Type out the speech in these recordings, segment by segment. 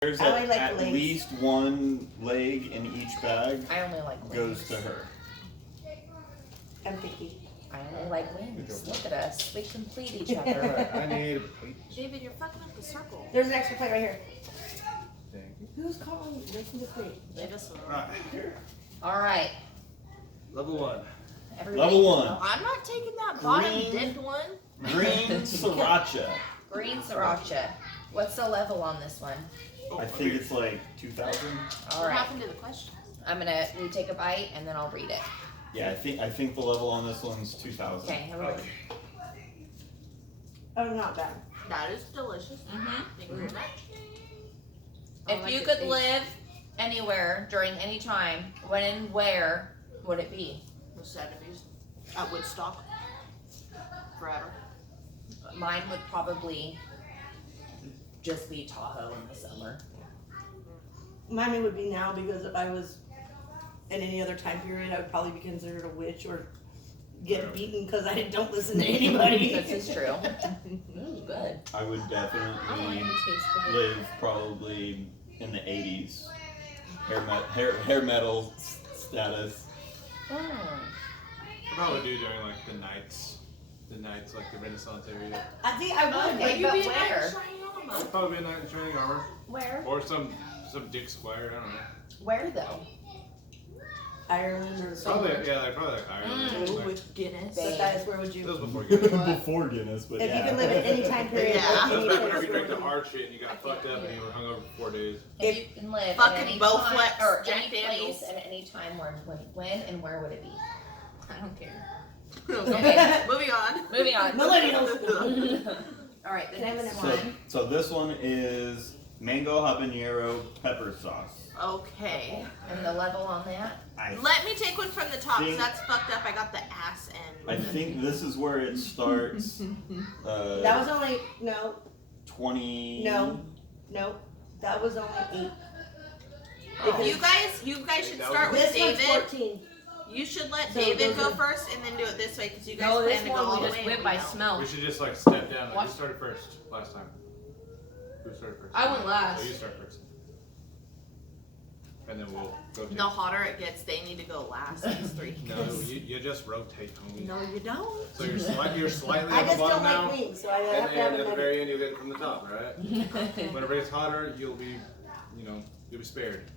There's I only like at legs. least one leg in each bag I only like wings. goes to her. I'm picky. I only like wings. Look at us. We complete each other. Alright, I need a plate. David, you're fucking up the circle. There's an extra plate right here. Thank you. Who's calling? Making the plate. Alright, All right. level 1. Everybody. Level 1. I'm not taking that bottom Green. dipped one. Green sriracha. Green sriracha. What's the level on this one? I think it's like 2,000. All What right. happened to the question? We take a bite and then I'll read it. Yeah, I think the level on this one's 2,000. Okay. Everybody. Oh, not bad. That is delicious. Mhm. Thank you very much. If you could live anywhere during any time, when and where would it be? The 70s. At Woodstock. Forever. Mine would probably just be Tahoe in the summer. Mine would be now because if I was in any other time period, I would probably be considered a witch or get beaten because I don't listen to anybody. This is true. This is good. I would definitely live probably in the 80s. Hair metal status. Mm. I'd probably do during like the nights like the Renaissance area. I think I would. Okay. Would you but be a where? knight in shining armor? I'd probably be a knight in shining armor. Where? Or some Dick Squire, I don't know. Where though? Ireland or Probably, something. yeah, like probably like Ireland. Ooh, Like, with Guinness. But guys, where would you? that was before Guinness. Before Guinness, but If yeah. you could live at any time period, Yeah. like That any was back whenever place, you where drank the would hard shit and you got fucked up and you were hungover for 4 days. If you can live Fucking at any Bowflex time, or Jack any Daniels. place at any time, when and where would it be? I don't care. Okay. Moving on. Moving on. Millennials. All right, the Can I have next another one. So this one is mango habanero pepper sauce. Okay. And the level on that? Let me take one from the top because Think- that's fucked up. I got the ass I end. think this is where it starts. That was only 20. no. That was only 8. Oh. You guys should start with This one's David. 14. You should let So David those go are- first and then do it this way because you guys No, this plan to go one all we the just way. went and by we don't. smell. We should just like step down. Like, What? who started first last time? Who started first? I went last. So you start first. And then we'll rotate. The hotter it gets, they need to go last. These three. No, you just rotate, homie. No, you don't. So you're slightly I on the just bottom don't now. like wings, so I And have to have then at the another. very end, you'll get it from the top, alright? Whenever it's hotter, you'll be spared.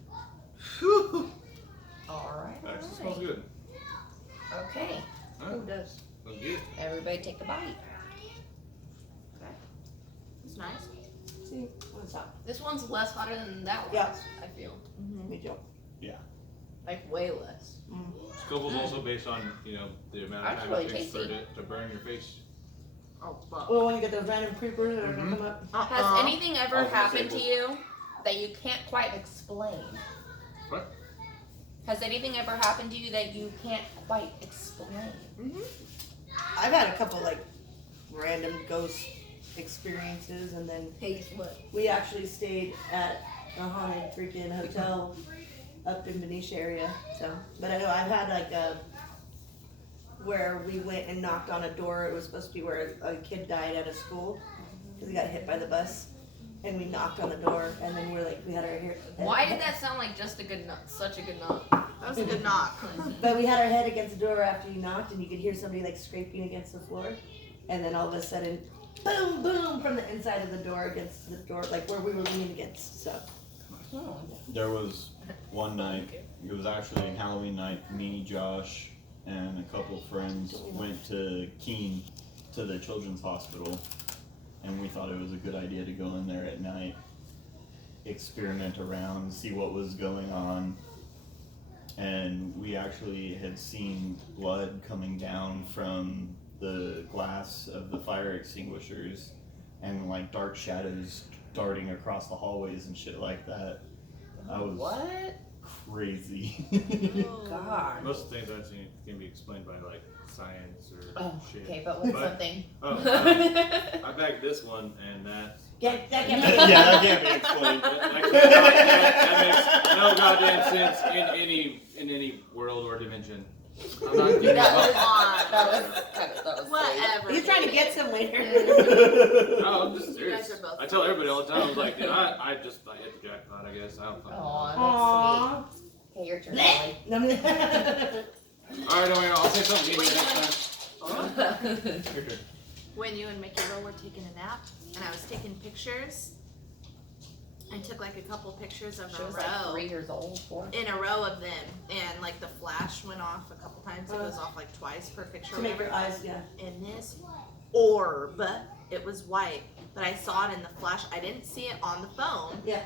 Alright. Actually, smells good. Okay. Huh? does? Smells good. Everybody take a bite. It's nice. See, what's up? This one's less hotter than that one. Yeah. I feel Me too. like way less. Scoville's also based on, the amount of That's time really it takes for tasty. it to burn your face. Oh, fuck. Well, when you get those random creepers that are gonna come up. Has anything ever I was gonna happened say to you that you can't quite explain? What? Has anything ever happened to you that you can't quite explain? I've had a couple like random ghost experiences, and then Hey, what? we actually stayed at a haunted freaking hotel up in Benicia area. So, but I know I've had like where we went and knocked on a door. It was supposed to be where a kid died at a school because he got hit by the bus, and we knocked on the door, and then we had our hair. Why did that sound like just a good knock? Such a good knock. That was a good knock. But we had our head against the door after you knocked, and you could hear somebody like scraping against the floor, and then all of a sudden, boom, boom, from the inside of the door against the door, like where we were leaning against. So. There was one night, it was actually Halloween night, me, Josh, and a couple of friends went to Keene, to the children's hospital, and we thought it was a good idea to go in there at night, experiment around, see what was going on, and we actually had seen blood coming down from the glass of the fire extinguishers, and like dark shadows darting across the hallways and shit like that. That was What? crazy. God. Most of the things I've seen can be explained by like science or Oh, shit. okay, but what's But- something? I bagged this one, and that That can't Yeah, be. that can't be explained. that makes no goddamn sense in any world or dimension. I'm not kidding. That was on. that was Whatever. He's trying to get some later. No, I'm just You serious. guys are both I tell everybody all the time. I was like, dude, I hit the jackpot. I guess I don't fucking know. Aw, that's sweet. Okay, your turn, Ellie. All right, I'll say something to you next time. Your turn. When you and Mickey Rowe were taking a nap, and I was taking pictures, I took like a couple pictures of She a was row. like 3 years old, 4. In a row of them, and like the flash went off a couple times. It goes off like twice per picture. To make your eyes, yeah. And this orb, it was white, but I saw it in the flash. I didn't see it on the phone. Yeah.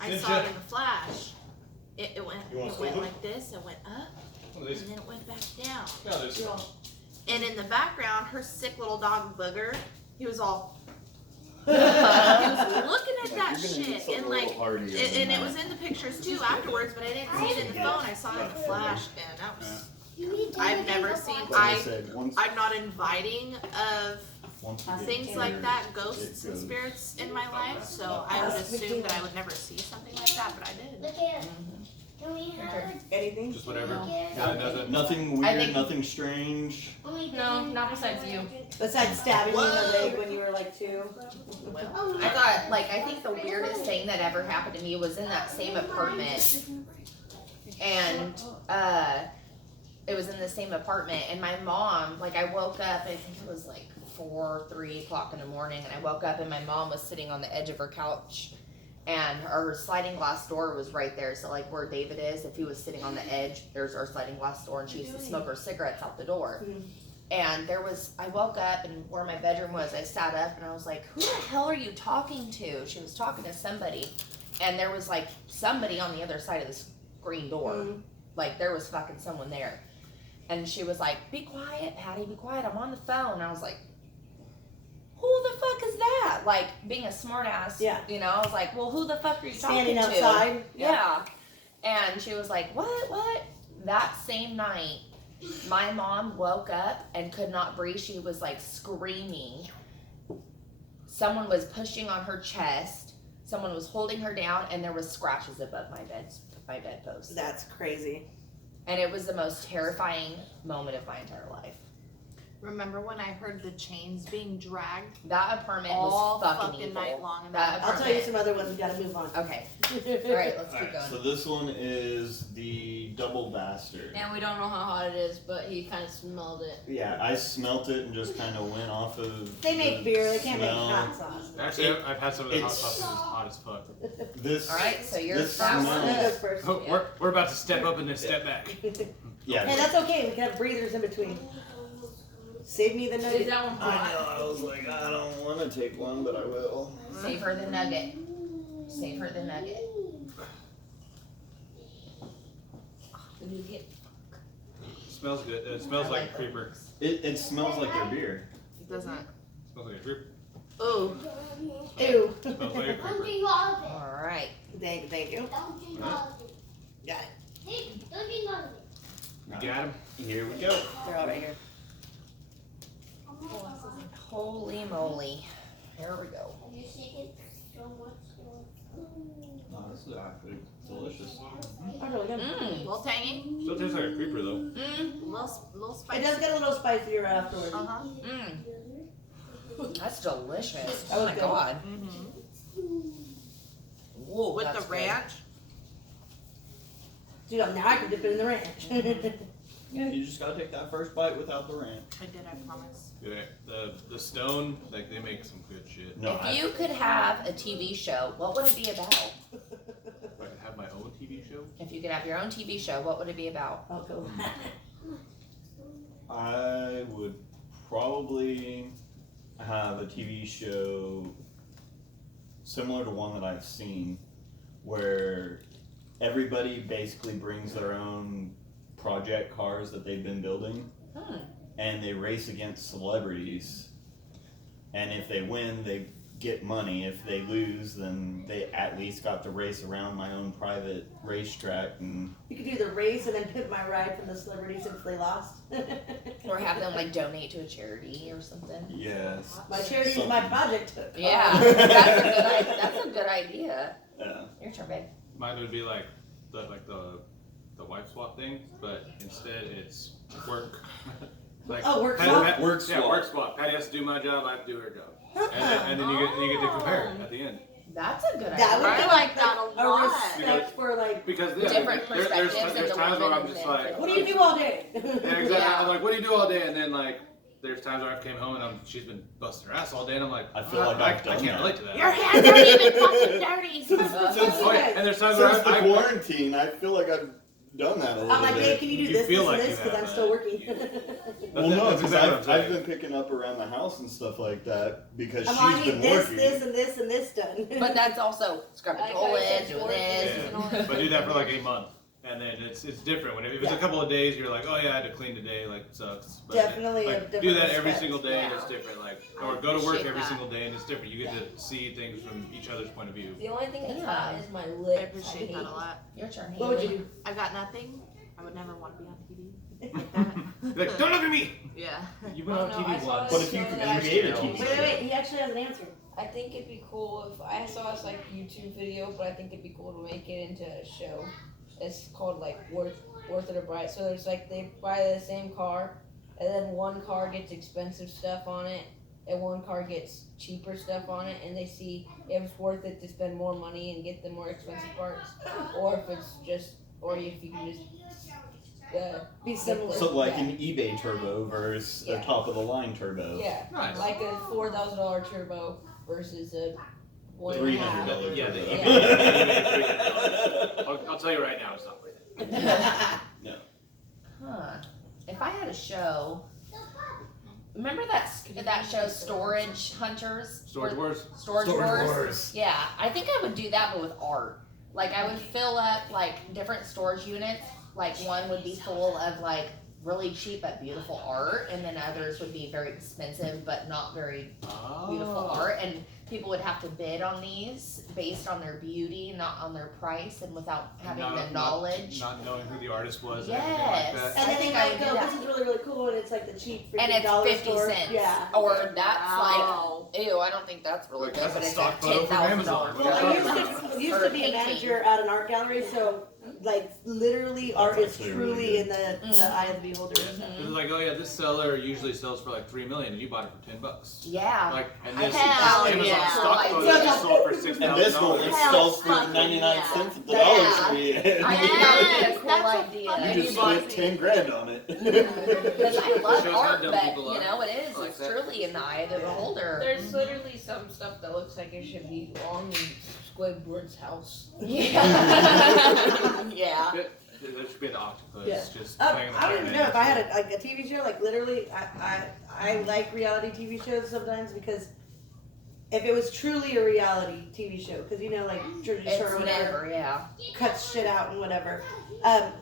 I saw it in the flash. It went You want it to went scoop like this. It went up, One of and these. then it went back down. No, there's. And in the background, her sick little dog Booger, he was all he was looking at that shit, and like, and it was in the pictures too afterwards, but I didn't see it in the phone. I saw it in the flash, and that was. I've never seen. I'm not inviting of things like that, ghosts and spirits in my life, so I would assume that I would never see something like that, but I did. Anything? Just whatever. Yeah, it doesn't. Nothing I weird, think- nothing strange. No, not besides you. Besides stabbing you in the leg when you were like 2. I thought, like, I think the weirdest thing that ever happened to me was in that same apartment. And, it was in the same apartment. And my mom, like, I woke up, I think it was like 3 o'clock in the morning. And I woke up and my mom was sitting on the edge of her couch. And her sliding glass door was right there. So, like, where David is, if he was sitting on the edge, there's our sliding glass door. And she used to smoke her cigarettes out the door. Mhm. And I woke up, and where my bedroom was, I sat up and I was like, who the hell are you talking to? She was talking to somebody. And there was like somebody on the other side of the screen door. Mhm. Like there was fucking someone there. And she was like, be quiet, Patty, be quiet. I'm on the phone. And I was like, who the fuck is that? Like being a smart ass. Yeah. You know, I was like, well, who the fuck are you Standing talking to? outside. Yeah. And she was like, what? That same night, my mom woke up and could not breathe. She was like screaming. Someone was pushing on her chest. Someone was holding her down, and there was scratches above my bedpost. That's crazy. And it was the most terrifying moment of my entire life. Remember when I heard the chains being dragged That apartment all was fucking fucking evil. night long? And That I'll tell you some other ones. We gotta move on. Okay. All right, let's keep Alright, going. so this one is the double bastard. And we don't know how hot it is, but he kind of smelled it. Yeah, I smelt it and just kind of went off of. They make the beer. They can't smell. make hot sauce. Actually, I've had some of the hot It's- sauce and it's hot as fuck. This. All right, so you're This that Who smells- one. goes first? Oh, we're about to step up and then step back. Yeah. Hey, that's okay. We can have breathers in between. Save me the Is nugget. that one I hot? know. I was like, I don't want to take one, but I will. Save her the nugget. Save her the nugget. Smells good. It smells I like a creeper. those. It smells like their beer. It doesn't. Smells like a creeper. Ooh. Ew. Smells like a creeper. All right. Thank you. Got it. You got him? Here we go. They're all right here. Holy moly. Here we go. Oh, this is actually delicious. Oh, really good. A Mmm. little tangy. Still tastes like a creeper though. Mmm. Little It spicy. does get a little spicier afterwards. Uh-huh. Mmm. That's delicious. That Oh was my good. god. Mm-hmm. Whoa, With that's the ranch. Dude, now I can dip it in the ranch. Yeah, you just gotta take that first bite without the ranch. I did, I promise. Yeah, the stone, like they make some good shit. No, If you could have a TV show, what would it be about? If I could have my own TV show. If you could have your own TV show, what would it be about? I'll go. I would probably have a TV show similar to one that I've seen, where everybody basically brings their own project cars that they've been building, Hmm. and they race against celebrities. And if they win, they get money. If they lose, then they at least got to race around my own private racetrack. And You could do the race and then pimp my ride from the celebrities since they lost. Or have them like donate to a charity or something. yes, My charity is my project. Yeah, that's a good idea. Yeah. Your turn, babe. Mine would be like the the wife swap thing, but instead it's work. Like, Work Patty- swap? Pat- Work Yeah, swap. work swap. Patty has to do my job, I have to do her job. And then you get to compare at the end. That's a good idea. That would I be like that a lot. respect for like, Because Different there's perspectives and the times where women I'm just and like, what do you do all day? yeah, exactly. Yeah. I'm like, what do you do all day? And then like, there's times where I came home and she's been busting her ass all day, and I'm like, I feel like I've done I can't that. relate to that. Your hands aren't even fucking dirty. Oh, yeah. And there's times where Since the I quarantine, I feel like I've done that a little I'm like, bit. Dave, can you do You this, feel this, like and you this? Because have I'm still that. working. Well, no, That's because exactly what I'm I've saying. been picking up around the house and stuff like that because I'm she's on, I been need this, working. this, and this, and this done. But that's also scrub the Like how toilet, he said doing work this. is- Yeah. But do that for like a month, and then it's different. When if it's Yeah. a couple of days, you're like, oh yeah, I had to clean today, like it sucks. But Definitely a like, different do that every respect. single day, and Yeah. it's different. Like, I or go to work appreciate every that. single day, and it's different. You get to see things from each other's point of view. The only thing that's Yeah. hot is my I lips. appreciate that a lot. Your turn. What would you Haley. do? I got nothing. I would never want to be on TV like that. You're like, don't look at me. Yeah. You've been Oh, on no, TV I saw once. But this if you show could that create a actually- TV Wait, wait, wait. He actually has an answer. I think it'd be cool if I saw this like YouTube video, but I think it'd be cool to make it into a show. It's called like Worth It or Bright. So there's like they buy the same car, and then one car gets expensive stuff on it, and one car gets cheaper stuff on it, and they see if it's worth it to spend more money and get the more expensive parts, or if it's just, or if you can just. Be similar. So like an eBay turbo versus Yeah. a top of the line turbo. Yeah, Nice. like a $4,000 turbo versus a one and a half. $300 Yeah, the turbo. I'll tell you right now, it's not worth it. Huh. If I had a show, remember that show Storage Hunters? Storage Wars. Storage Wars? Yeah, I think I would do that, but with art. Like I would fill up like different storage units. Like one would be full of like really cheap but beautiful art, and then others would be very expensive but not very beautiful art. And people would have to bid on these based on their beauty, not on their price, and without having the knowledge. Not knowing who the artist was. Yes. And everything like that. And I then think they I might would do go, that. this is really, really cool, and it's like the cheap And it's $50 50 store. cents. Yeah. Or that's Wow. like, ew, I don't think that's really Like, good, that's but a it's stock a photo from $10,000 Amazon. Well, I Yeah. used to be a manager at an art gallery, so like literally art is actually truly really in the eye of the beholder. It's like, oh yeah, this seller usually sells for like $3 million, and you bought it for $10. Yeah. Like, and this Hell Amazon yeah. stock Cool photo idea. is sold for $6,000. And this one it Hell sells for fucking 99 yeah. cents at the Yeah. Dollar Tree. I think that would be a Yes, cool that's a idea. fucking You just Bossy. spent 10 grand on it. Because I love Shows how art, dumb but people you are. know it is. Like It's that. truly in the eye of the beholder. There's literally some stuff that looks like it should be on Squidward's house. Yeah. Yeah. There should be an octopus Yeah. just playing in the I don't even know if background. I had a TV show, like literally, I like reality TV shows sometimes because if it was truly a reality TV show, because you know, like Jersey Shore It's or whatever never, yeah. cuts shit out and whatever.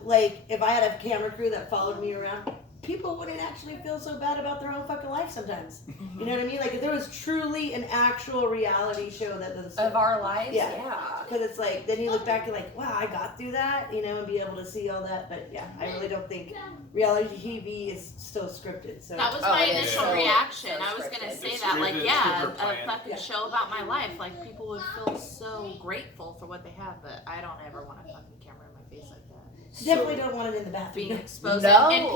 Like if I had a camera crew that followed me around, people wouldn't actually feel so bad about their own fucking life sometimes. You know what I mean? Like if there was truly an actual reality show that does Of our lives, Yeah. yeah. because it's like then you look back and like, wow, I got through that, you know, and be able to see all that. But yeah, I really don't think reality TV is still scripted. So That was Oh, my it is initial so- reaction. so I was gonna scripted. say It's that, like, scripted, yeah, super a planned. fucking Yeah. show about my life. Like, people would feel so grateful for what they have, but I don't ever want a fucking camera in my face like that. definitely don't want it in the Being bathroom. exposed No. and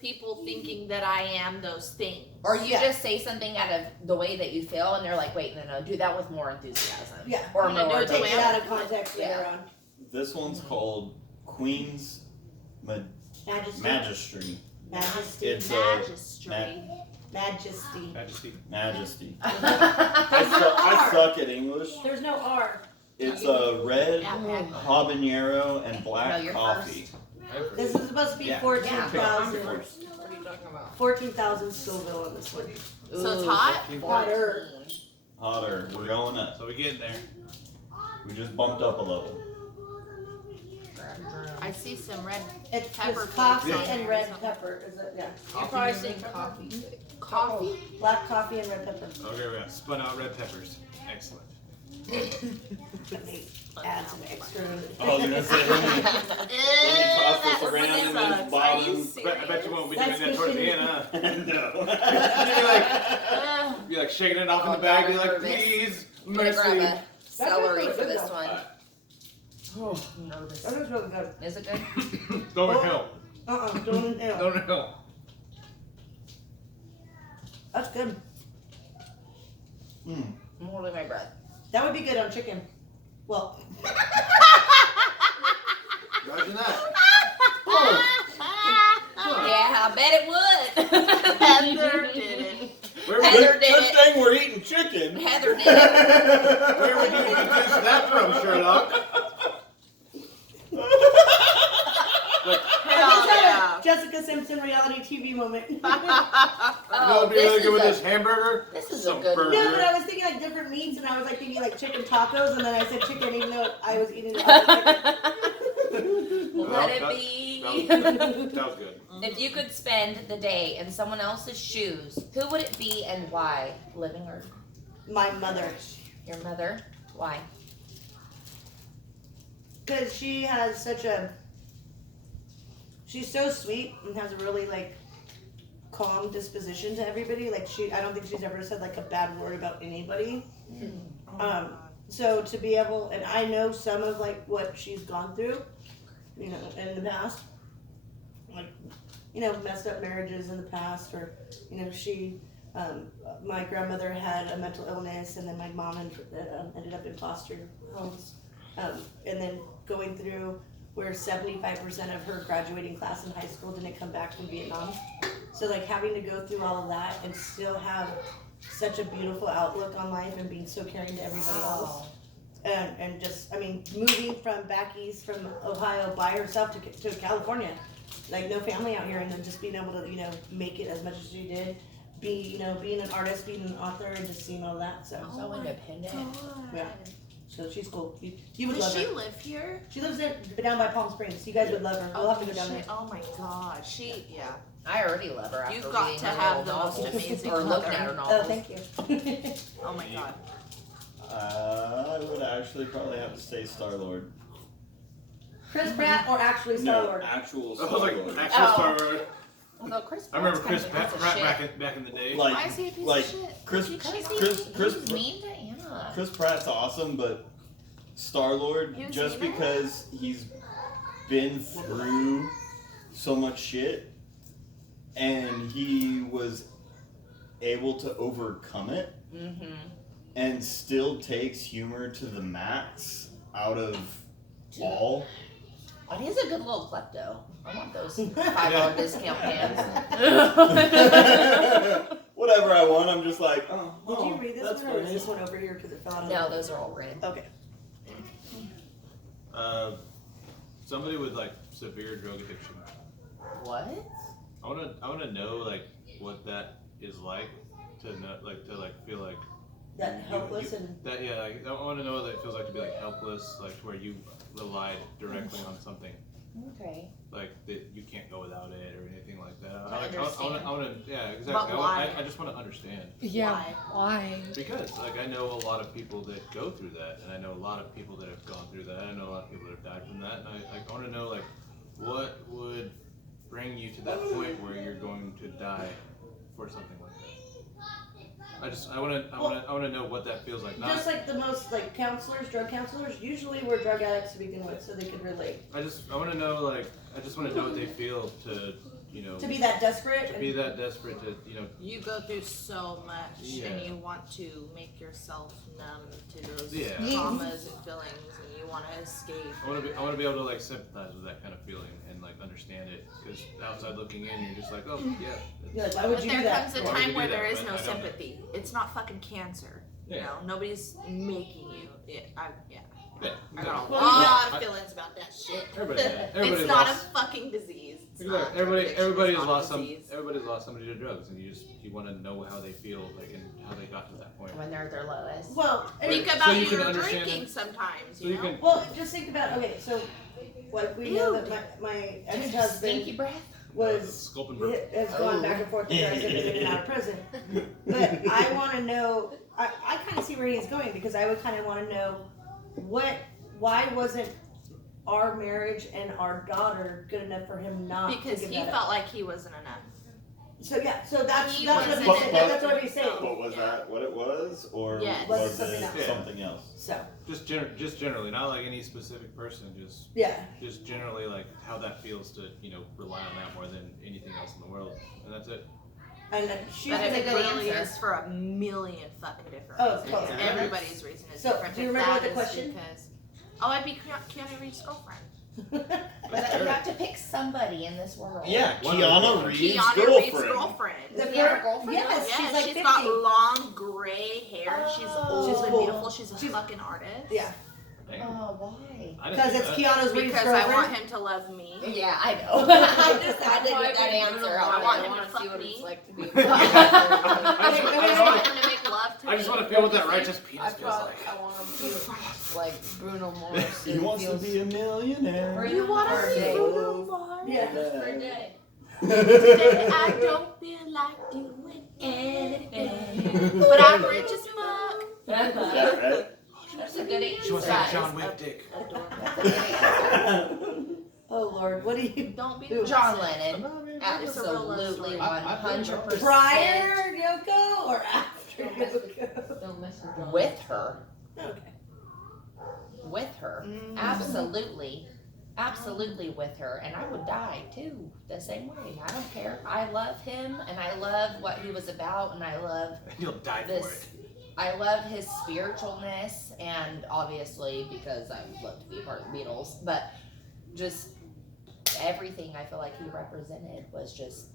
people thinking that I am those things. Or you Yeah. just say something out of the way that you feel, and they're like, "Wait, no, do that with more enthusiasm." Yeah. Or I'm gonna more. do it the Take way it I out of context Yeah. later on. This one's called Queen's Majesty. Majesty. Majesty. It's Magistry. Majesty. Majesty. Majesty. There's I no R. suck at English. There's no R. It's a red Yeah, mag- habanero and No, black you're coffee. This is supposed to be Yeah. 14,000. What are you talking about? 14,000 Scoville on this one. So it's hot? Hotter. Hotter. We're going up. So we getting there. We just bumped up a level. I see some red It's Pepper just coffee flakes on and there red or something. pepper. Is it? Yeah. You're probably saying coffee. coffee. Black coffee and red pepper. Okay, we got spun out red peppers. Excellent. Let me add some extra. I was gonna say, let me toss this around in this bottom. I bet you won't be That's doing that towards good the end, huh? No. You're like shaking it off in the bag. You're like, please, I'm gonna grab mercy. a celery for this one. Alright. I'm nervous. That is really good. Is it good? Don't Oh. help. Don't inhale. Don't help. That's good. Mm. I'm holding my breath. That would be good on chicken. Well, Imagine that. Yeah, I bet it would. Heather did it. Where Heather Good, did good it. thing we're eating chicken. Heather did it. would you deduce that from, Sherlock? Hell yeah. Jessica Simpson reality TV moment. You know what'd be really good with this hamburger? This is Some a good burger. No, but I was thinking like different meats, and I was like thinking like chicken tacos, and then I said chicken, even though I was eating it. Let it That be. was good. If you could spend the day in someone else's shoes, who would it be and why? Living or My mother, your mother? Why? because she has such a. She's so sweet and has a really like calm disposition to everybody. Like I don't think she's ever said like a bad word about anybody. So to be able, and I know some of like what she's gone through, you know, in the past, like, you know, messed up marriages in the past, or, you know, my grandmother had a mental illness, and then my mom ended up in foster homes, and then going through where 75% of her graduating class in high school didn't come back from Vietnam. So like having to go through all of that and still have such a beautiful outlook on life and being so caring to everybody else. And just, I mean, moving from back east from Ohio by herself to California, like no family out here, and then just being able to, you know, make it as much as she did, being an artist, being an author, and just seeing all that. So independent. yeah. So she's cool. You would Does love she her. live here? She lives down by Palm Springs. You guys would love her. We'll have to go down there. Oh my god. Yeah. I already love her. After You've got reading to her have little the most novels. amazing Or looking mother. at her Oh, novels. thank you. Oh my god. I would actually probably have to say Star-Lord. Chris Pratt or actually Star-Lord? Actual I was like, Star-Lord. actual Oh. Star-Lord. Although Chris I remember Pratt's Chris kind of a piece of Pratt shit. back in the day. Like, Why is he a piece like of shit? Chris He was mean to Anna. Chris Pratt's awesome, but Star-Lord, He was just mean to her? because he's been through so much shit and he was able to overcome it Mm-hmm. and still takes humor to the max out of all. But he's a good little klepto. I want those $5 discount pants. Whatever I want, I'm just like, oh, Did you read this that's one or is funny. this one over here because it fell out of No, those are all red. Okay. Somebody with like severe drug addiction. What? I wanna know like what that is like to feel like That helpless and that like I wanna know what it feels like to be like helpless, like where you relied directly on something. Okay. Like that you can't go without it or anything like that. I understand. I wanna yeah, exactly. But why? I just wanna understand. Yeah. Why? Because like I know a lot of people that go through that, and I know a lot of people that have gone through that. I know a lot of people that have died from that, and I want to know like what would bring you to that point where you're going to die for something like that. I want to know what that feels like. Not, just like the most like counselors, drug counselors, usually were drug addicts to begin with, so they could relate. I want to know like I just want to know what they feel to To be that desperate. to be that desperate to You go through so much Yeah. and you want to make yourself numb to those Yeah. traumas and feelings and you want to escape. I want to be able to like sympathize with that kind of feeling and like understand it, because outside looking in, you're just like, oh yeah. You're like, why would But you there do that? comes a Why would you time do where that? there is But no I don't- sympathy. It's not fucking cancer. You Yeah. know, nobody's making you. Yeah. Yeah, I got a exactly. Well, lot I- of feelings about that shit. Everybody's It's not lost. a fucking disease. It's not Exactly. drug addiction, Everybody's it's not a lost disease. Everybody's lost somebody to drugs, and you want to know how they feel, like, and how they got to that point. When they're at their lowest. Well, Think So about you can your understand- drinking sometimes. So You you know? can. well, just think about so like we know Ew. that my Stinky ex-husband breath. was Sculpenberg. has gone back and forth with drugs and been in and out of prison. But I want to know. I kind of see where he's going, because I would kind of want to know why wasn't our marriage and our daughter good enough for him not Because to give he that felt like he wasn't enough. So yeah, so that's He that's was what in it. that's what he's saying. But was that what it was, or Yes. was Was it something it else? Yeah. something else? So Just generally, not like any specific person. yeah, Just generally like how that feels to rely on that more than anything else in the world, and that's it. and then she's But gonna it good really answer. is for a million fucking different Oh, reasons. totally. Everybody's reason is So, different. do you If remember what that the is question? Because, I'd be Keanu Reeves' girlfriend. But you have to pick somebody in this world. Yeah, One Keanu of Reeves' Keanu girlfriend. Reeves' girlfriend. The Does he have a girl- girlfriend? yes, Yes, she's like 50. got long gray hair. She's old She's and cool. beautiful. She's a fucking artist. Yeah, Damn. Oh, why? I didn't because do it's that. Keanu's Reeves' Because I want girlfriend. him to love me. Yeah, I know. I didn't get that answer. I want him want to to see fuck what me. it's like to be. I I want him to make love to me. I just want to feel what that righteous I penis feels probably like. I want him to like Bruno Mars. He wants to be a millionaire. You want to see Bruno Mars? Yeah. per day. Today I don't feel like doing anything, but I'm rich as fuck. Is that right? That's a good She wants to That have John is Wick a- dick. Oh Lord, what do you? Don't be John Lennon. It's a real love Absolutely, story. 100%. Prior Yoko or after Yoko? Don't mess with John. With her. Okay. With her. Mm. Absolutely. Absolutely with her. And I would die too, the same way. I don't care. I love him and I love what he was about and I love You'll die for this. it. I love his spiritualness and obviously because I would love to be a part of the Beatles, but just everything I feel like he represented was just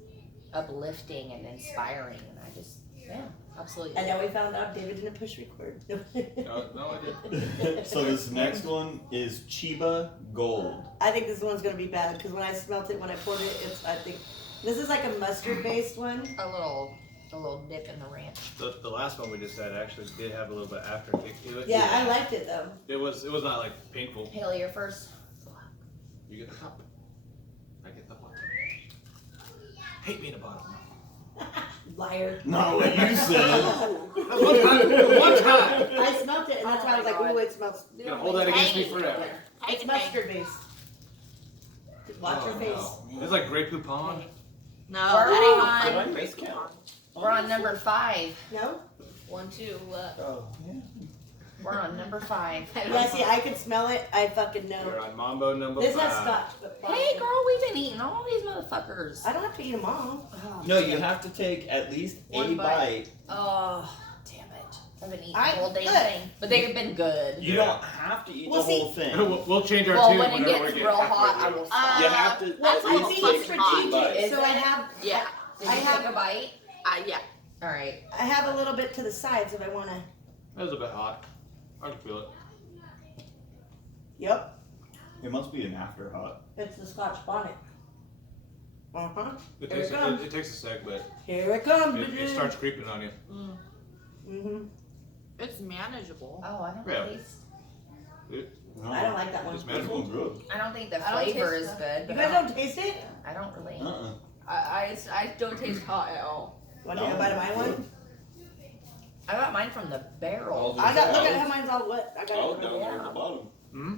uplifting and inspiring and I just, yeah, absolutely. And now we found out David didn't push record. No, I didn't. So this next one is Chiba Gold. I think this one's gonna be bad because when I smelt it, when I poured it, I think this is like a mustard based one. A little dip in the ranch. The last one we just had actually did have a little bit afterkick to it. Yeah, I liked it though. It was not like painful. Haley, you're first. You get the top. I get the bottom. Hate being a bottom. Liar. Not what you said. One time. I smelt it and that's why I was like, ooh, it smells. You're gonna hold that against me forever. It's mustard based. Watch your Oh, face. no. It's like Grey Poupon. No, We're that ain't Did I mine. miscount? We're on number 5. No? 1, 2, Oh, yeah. We're on number 5. Yeah, see, I could smell it. I fucking We're know. on Mambo number This 5. has scotch. But Hey girl, we've been eating all these motherfuckers. I don't have to eat them all. No, you have to take at least a One bite. bite. Oh, damn it. I've been eating I- the whole damn look. thing. But they've been good. You Yeah. don't have to eat Well, the whole see- thing. We'll change our Well, tune when it whenever gets we get real halfway hot, I through. will stop. You have to That's at like least being take two strategic. bites. Is So I it? have, Yeah. Did I you have- take a bite? Yeah. Alright. I have a little bit to the sides if I want to. That was a bit hot. I can feel it. Yep, It must be an after hot. it's the Scotch bonnet. Uh huh. It Here takes, it comes. it takes a sec, but Here it comes. it starts creeping on you. Mm-hmm. It's manageable. Oh, I don't Yeah. taste. No, I don't like that one. It's This manageable. one's good. I don't think the I don't flavor taste is that. good. You But guys I don't, don't taste it? I don't really. I don't taste hot at all. Want to take a bite of my one? I got mine from the barrel. I got. Look at how mine's all wet. I got I was it. down there at the bottom. Hmm?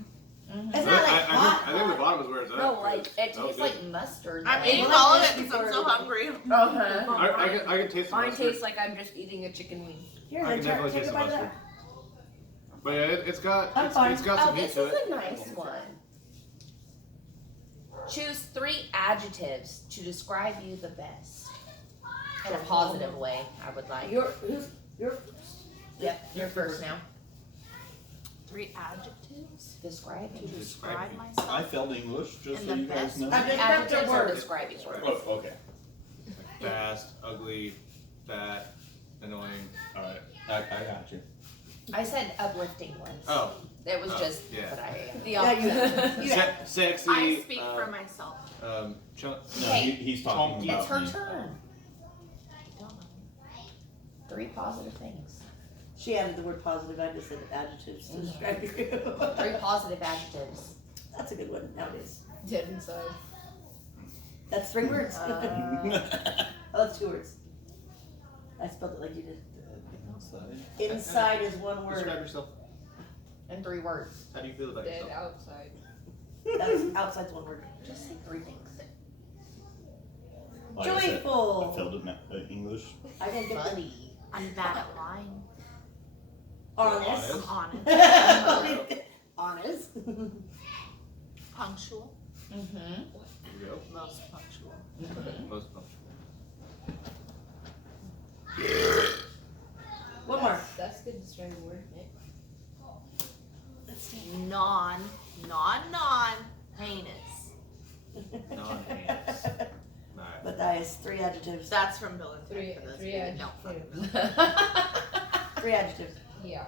Mhm. It's not like hot. I think the bottom is where it's at. No, like it That was tastes good. like mustard. I'm though. eating Well, all of like it this because I'm so before- hungry. Uh-huh. I can taste the Mine mustard. tastes like I'm just eating a chicken wing. Here, I then can definitely take taste a the bite of mustard. that. But yeah, it's got I'm fine. it's got Oh, some heat this to is it. a nice one. Choose 3 adjectives to describe you the best. In a positive way, I would like. You're Yep, you're first now. 3 adjectives Describe to you. describe I myself. failed English, just And so the you guys best know. I just Adjectives prepped a are word. describing words. Oh, okay. Fast, ugly, fat, annoying. Alright. I got you. I said uplifting ones. Oh, It was Oh, just yeah. what I am. The Yeah, you- opposite. you- sexy. I speak for myself. No, Hey, he's talking Chonky. about It's her me. turn. 3 positive things. She added the word positive. I just said adjectives to describe you. 3 positive adjectives. That's a good one nowadays. Dead inside. That's 3 words. Uh, Oh, that's 2 words. I spelled it like you did. Outside. Inside is 1 Describe word. yourself. in 3 words. How do you feel about Dead yourself? outside. That's outside's 1 word. Just say 3 things. Like I said, I Joyful. failed at English. I didn't get that. Buddy. I'm bad at lying. Honest. I'm honest. Honest. Punctual. Mm-hmm. There you go. Most punctual. Most punctual. One more. That's good to start a word. Non, heinous. Non-heinous. Nice. But that is 3 adjectives. That's from Bill and Three, Ted for those three who didn't know. adjectives. 3 adjectives. Yeah.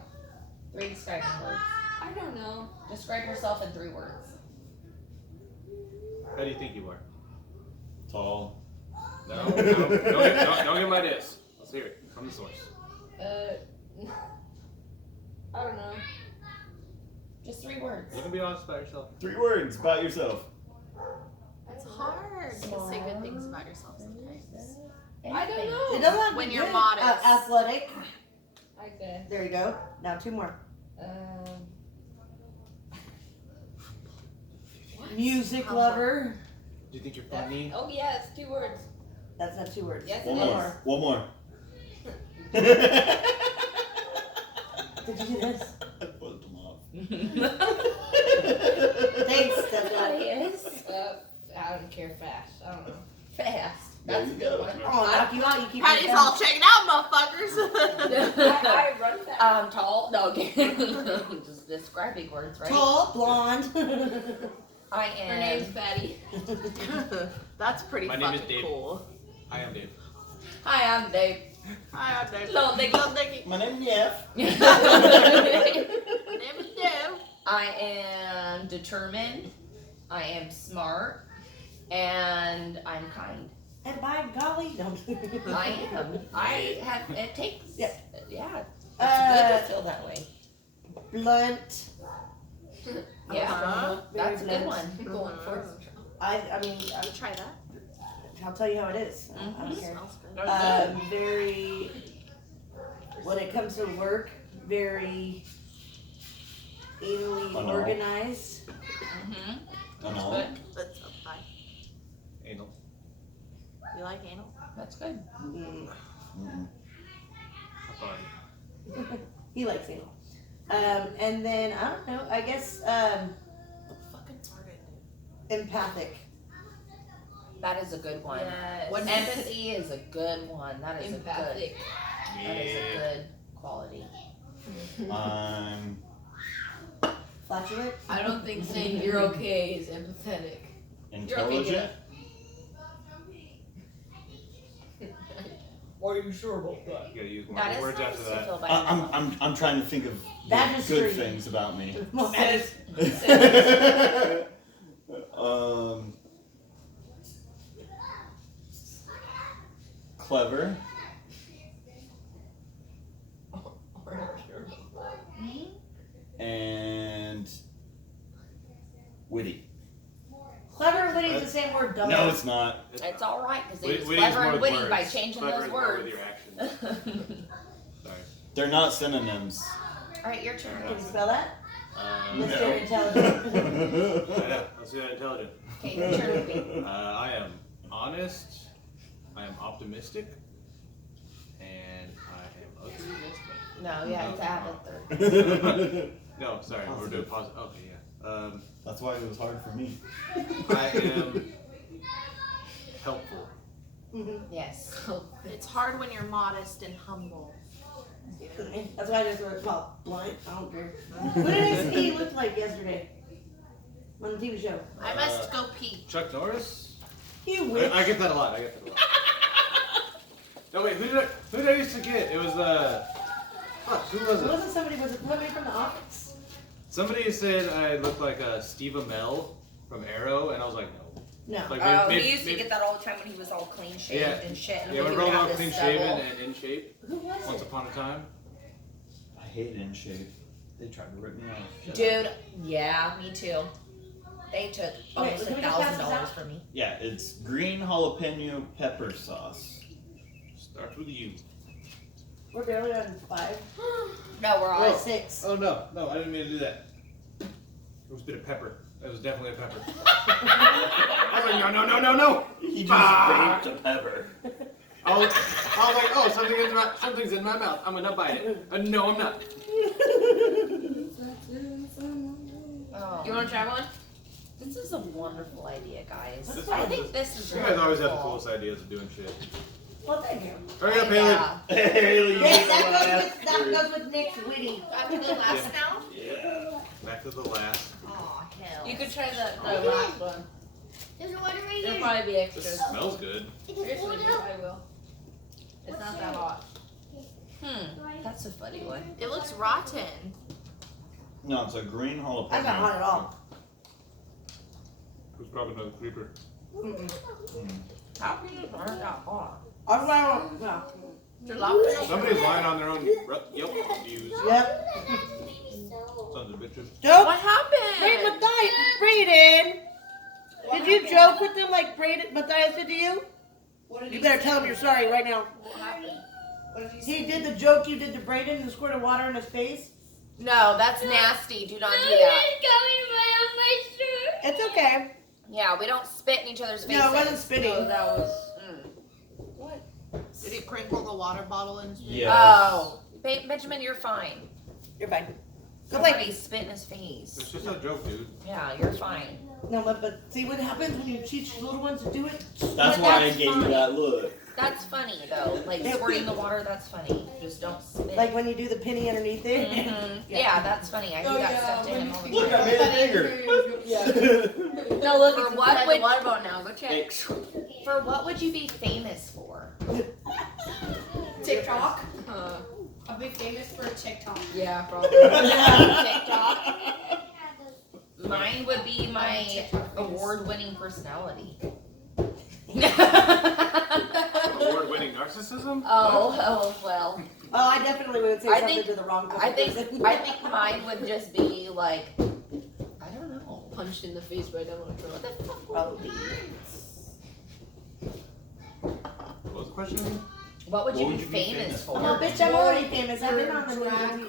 3 describing words. I don't know. Describe yourself in 3 words. How do you think you are? Tall. No, don't get my diss. Let's hear it from the source. I don't know. Just 3 words. You can be honest about yourself. 3 words about yourself. It's hard to say good things about yourself sometimes. I don't It know. doesn't have to When be you're good. modest. Athletic. I guess. There you go. Now 2 more. Music lover. Do you think you're That's, funny? oh yeah, it's 2 words. That's not 2 words. Yes, One it more. is. One more. Did you do this? I fucked him off. Thanks, Stepdad. Yes. I don't care fast. I don't know. Fast. There That's a you good go. one. Oh, knock you out. You keep Patty's it down. all checking out, motherfuckers. I run fast. Tall. No, okay. Just describing words, right? Tall, blonde. I Her am. name's Patty. That's pretty My name is fucking Dave. cool. I am Dave. Hi, I'm Dave. Hi, I'm Dave. Little Nicky. Little Nicky. My name is Jeff. My name is Dave. I am determined. I am smart. And I'm kind. And by golly, no. I am. I have. It takes. Yeah. Yeah. It's good to Uh, feel that way. blunt. Yeah. Uh-huh. That's a good Very one. blunt. Going for it. I mean, You try that? I'll tell you how it is. I don't Mhm. care. Smells good. Very, when it comes to work, very anally Anal. organized. Mm-hmm. I know. Good. That's fine. Anal. You like anal? That's good. Mm, Mm-mm. Fun. he likes anal. And then, I don't know, I guess Fucking target. empathic. That is a good one. Yes. What empathy is a good one. That is Empathic. That is a good quality. I'm Flatulent. I don't think saying you're okay is empathetic. intelligent. Are you sure about that? You gotta use more That is words nice after to that. feel better. I'm trying to think of That good is true. things about me. Well, that is- Clever. And witty. Clever and witty is the same word, dumb. No, it's not. It's all right because they Witty- use witty is clever more and with witty by words. changing Clever those is more words. with your actions. Sorry. They're not synonyms. All right, your turn. Can you spell that? Mr. No. Intelligent. I know. Let's do that intelligent. Okay, your turn. I am honest. I am optimistic. And I am ugly. Yes, No, you have to add a third. but- No, sorry. We're doing positive. Okay, yeah. That's why it was hard for me. I am helpful. Mhm. Yes. It's hard when you're modest and humble. That's why I just wrote well, blunt. I don't care. What did I see he looked like yesterday on the TV show? I must go pee. Chuck Norris. You witch. I get that a lot. I get that a lot. No wait, who did I used to get? It was fuck, who was It it? wasn't somebody. Was it somebody from the office? Somebody said I looked like Steve Amell from Arrow, and I was like, no. No. Like Oh, maybe, he used to maybe- get that all the time when he was all clean shaved Yeah. and shit. And yeah, he when would we're all have clean this shaven stubble. and in shape. Who was Once it? upon a time. I hate in shape. They tried to rip me off. Dude, yeah, me too. They took almost can we just pass this $1,000 out? for me. Yeah, it's green jalapeno pepper sauce. Starts with a U. We're barely on 5. No, we're We're all at 6. Oh no, I didn't mean to do that. It was a bit of pepper. It was definitely a pepper. I was like, no. He just baked a pepper. I was like, oh, something's in my mouth. I'm gonna bite it. No, I'm not. Oh. You want to try one? This is a wonderful idea, guys. This I is- think this is You guys always have the wonderful. coolest ideas of doing shit. Well, thank you. Hurry up, Haley. Yeah. Haley, you Hey, the last that group. goes with Nick's witty. Back to the last now. Yeah. Back to the last. Oh, hell. You could try the last one. There's water right There'll here. probably be This extras. smells good. Seriously, I will. It's not that hot. That's a funny one. It looks rotten. No, it's a green jalapeno. That's not hot at all. It was probably another creeper. How can you burn that hot? I was like, yeah. Jalapeno. Somebody's lying on their own Yelp reviews. Yep. Sons of bitches. Joke? What happened? Wait, Brayden. Did you joke with them like Matthias did to you? You better tell him you're sorry right now. What happened? What did He did the joke you did to Brayden and squirted water in his face. No, that's nasty. Do not do that. It's okay. Yeah, we don't spit in each other's faces. No, it wasn't spitting. No, that was. Did he crinkle the water bottle in his face? Yes. Oh, Benjamin, you're fine. You're fine. Go play. Somebody spit in his face. It's just a joke, dude. Yeah, you're fine. No, but see what happens when you teach little ones to do it? That's why I gave you that look. That's funny though. Like squirting the water, that's funny. Just don't spit. Like when you do the penny underneath it. Mhm. Yeah, that's funny. I do that stuff to him all the Look, I time. made it bigger. No, look, For it's what inside would- the water boat now. Go check. Thanks. For what would you be famous for? TikTok. Uh, I'll be famous for TikTok. yeah, probably. TikTok. Mine would be my award-winning personality. Award-winning narcissism? Oh well. Oh, I definitely would say I something think- to the wrong I think person. mine would just be like, I don't know. Punched in the face by Donald Trump. What the fuck? Probably. What was the question again? What would you What be would you be famous famous for? Oh, bitch, I'm already famous. I've been on the Drag news.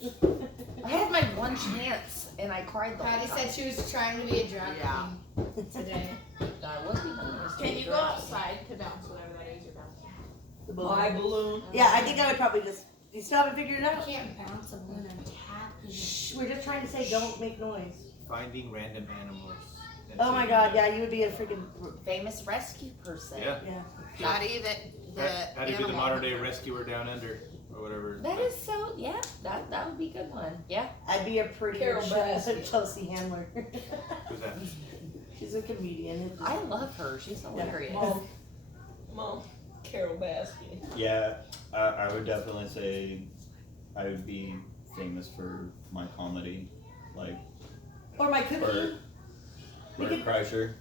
queen. I had my one chance and I cried the whole Patty time. said she was trying to be a drag Yeah. queen today. I would be famous to Can be you go drag. outside to bounce whatever that is you're bouncing? My balloon. Yeah, I think I would probably just. You still haven't figured it I out? can't bounce a balloon. I'm tapping. Shh, we're just trying to say don't make noise. Finding random animals. and Oh my seeing god, them. yeah, you would be a freaking. Famous rescue person. Yeah. Yeah. Patty, the How do you be the animal. modern day rescuer down under? Or whatever. That is so, yeah, that would be a good one. Yeah. I'd be a prettier Carol Baskin. Chelsea Handler. Who's that? She's a comedian. I love her. She's hilarious. Mom. Carol Baskin. Yeah, I would definitely say I would be famous for my comedy, like Or my cookie. Bert could- Kreischer.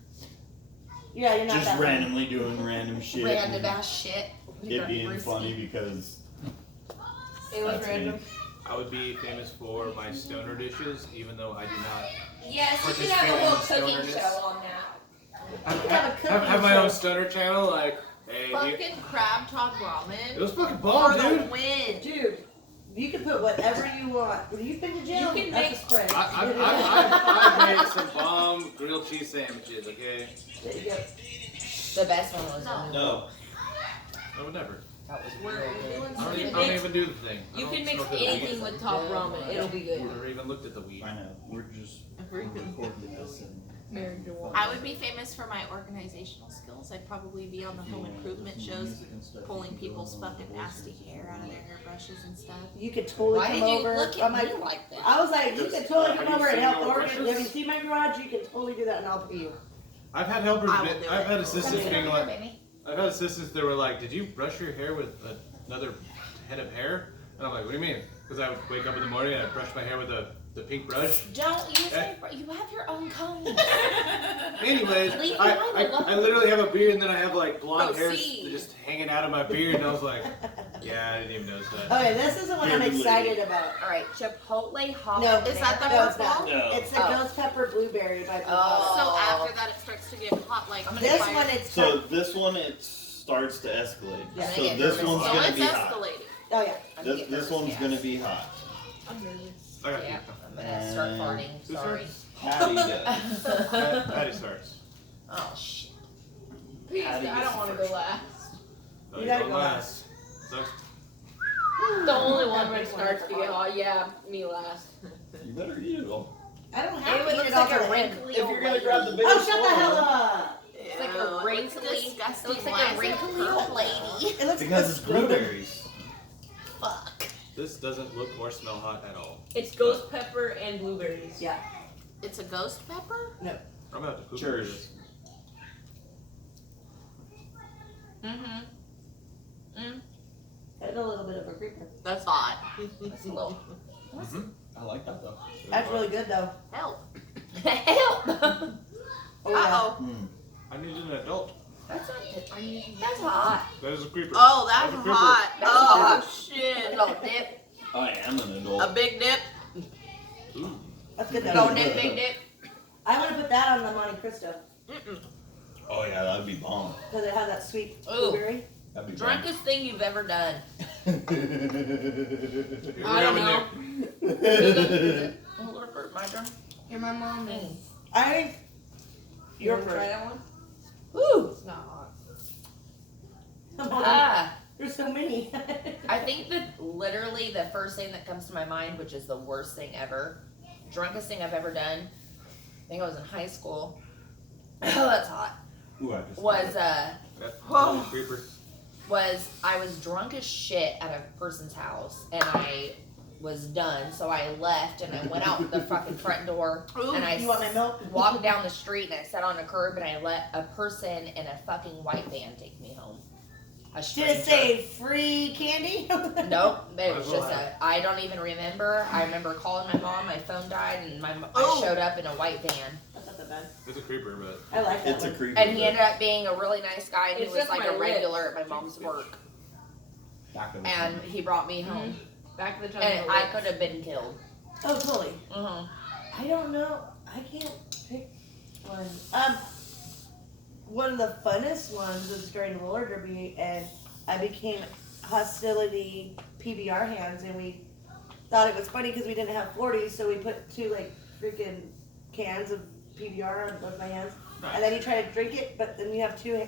Yeah, you're not Just that funny. randomly doing random shit. Random and ass shit. it being funny because It was that's me. random. I would be famous for my stoner dishes, even though I do not Yes, you Participate can have a in little the cooking stonerness. show on that. have my own stoner channel. Like, hey, you, Fucking crab top it ramen was fucking for bomb, the dude. win. Dude, you can put whatever you want. When you've been to jail, You can that's make- a spread. I've made some bomb grilled cheese sandwiches. Okay, There you go. The best one was no. I would never. That was We're real good. doing I don't, You even, can I don't mix- even do the thing. I You don't can mix smoke the anything weed. with top ramen. It'll be good. Never even looked at the weed. I know. We're just recording this and I would be famous for my organizational skills. I'd probably be on the home improvement shows, pulling people's fucking nasty hair out of their hairbrushes and stuff. You could totally Why come did you over. look I'm at like, me like that? I was like, you could totally Have come you over and seen help my organize. brushes? Have you seen my garage? You can totally do that and I'll pay you. I've had helpers. I will do I've it. had assistants being like, Baby. I've had assistants that were like, "Did you brush your hair with another head of hair?" And I'm like, "What do you mean?" Because I would wake up in the morning and I brush my hair with the pink brush. Don't use it. You have your own comb. Anyways, Leave I, behind I, the love. I literally have a beard and then I have like blonde hair Proceed. just hanging out of my beard, and I was like, "Yeah, I didn't even notice that." Okay, this is the one I'm Bearded excited about. All right, Chipotle hot. No, Is that the no, it's purple? not. No. It's the Oh. ghost pepper blueberry by Oh. So after that, it starts to get hot like This fire. one, it's so this one it starts to escalate. Yeah. So Yeah. this one's So gonna it's be hot. escalating. oh yeah. I'm This getting one's nervous, gonna yes. be hot. I'm nervous. I got Yeah, you. I'm gonna start farting. Who Sorry. Patty does. Patty starts. Oh shit. Please, Patty I don't is want to first. go last. Oh, You you're gotta going go last. Sucks. The only one where it starts to get all, yeah, me last. You better eat it all. I don't have It to eat looks it all like to a the end. wrinkly If old you're gonna lady. grab the Oh, biggest shut the one, hell up! It's like a Ew, wrinkly, disgusting. looks like Why a is it wrinkly old lady. It looks because like it's a scrotum. blueberries. Fuck. This doesn't look or smell hot at all. It's ghost pepper and blueberries. Yeah. It's a ghost pepper? I'm gonna have to poop Cheers. after this. Mm-hmm. It's a little bit of a creeper. That's hot. That's a little. I like that though. That's really good though. Help. Help. Oh yeah. Uh-oh. Mm. I need an adult. That's not. That's hot. That is a creeper. Oh, that's a creeper. hot. That's Oh, hot. shit. Little dip. I am an adult. A big dip. Ooh. That's good Little though. dip, big dip. I want to put that on the Monte Cristo Mm-mm. Oh yeah, that'd be bomb. because it has that sweet Ooh. blueberry. That'd be Drunkest thing you've ever done. bomb. I don't know. Oh, Lord, hurt my drum. You're my mom. Mm. I think You you're wanna try first. that one? Woo. It's not hot. Ah. There's so many. I think that literally the first thing that comes to my mind, which is the worst thing ever, drunkest thing I've ever done, I think I was in high school. Oh, that's hot. Ooh, I just Was That's Whoa. a creeper. I was drunk as shit at a person's house and I was done, so I left and I went out the fucking front door Ooh, and I You want my milk? walked down the street and I sat on a curb and I let a person in a fucking white van take me home. A Did stranger. it say free candy? Nope, it Might was as well just I don't even remember. I remember calling my mom, my phone died, and I Oh. showed up in a white van. That's not that bad. It's a creeper, but I like that It's a one. creeper. And he but ended up being a really nice guy, and he It's was just like my a lips. regular at my mom's work. back in the And he brought me home. Back to the time. And I could have been killed. Oh, totally. Mm-hmm. I don't know. I can't pick one. One of the funnest ones was during roller derby, and I became hostility PBR hands, and we thought it was funny because we didn't have 40s, so we put 2 like freaking cans of PBR on both my hands, and then you try to drink it, but then you have two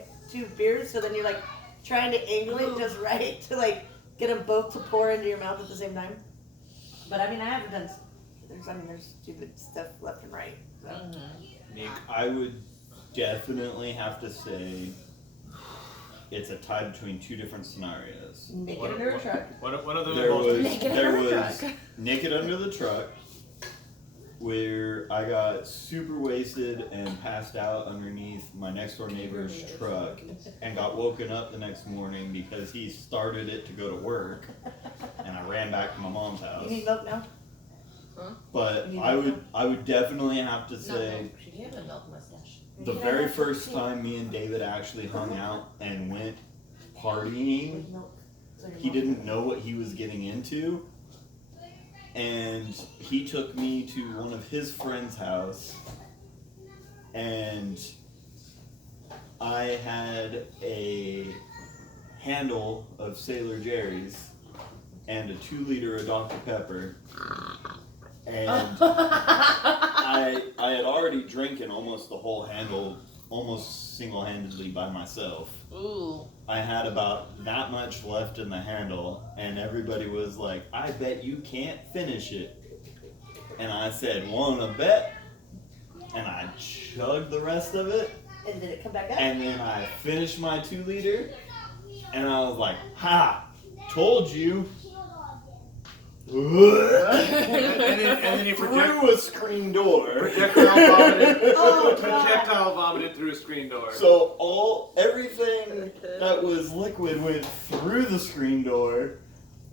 beers, so then you're like trying to angle it just right to like get them both to pour into your mouth at the same time. But I mean, I haven't done. There's stupid stuff left and right. So. Mm-hmm. Nick. I would definitely have to say it's a tie between 2 different scenarios. Naked under a truck. What are the There was Naked there under a was truck. naked under the truck, where I got super wasted and passed out underneath my next door neighbor's truck, and got woken up the next morning because he started it to go to work, and I ran back to my mom's house. You need milk now? But You need I milk? would definitely have to say She had a milk mustache. the very first time me and David actually hung out and went partying, With milk. So your he milk- didn't know what he was getting into, and he took me to one of his friend's house, and I had a handle of Sailor Jerry's and a 2-liter of Dr. Pepper, and I had already drinking almost the whole handle, almost single-handedly by myself. Ooh. I had about that much left in the handle, and everybody was like, I bet you can't finish it. And I said, wanna bet? And I chugged the rest of it, And did it come back up? and then I finished my 2-liter, and I was like, ha! Told you! and then he through a screen door. projectile vomited. Oh, God. Projectile vomited through a screen door. So everything that was liquid went through the screen door,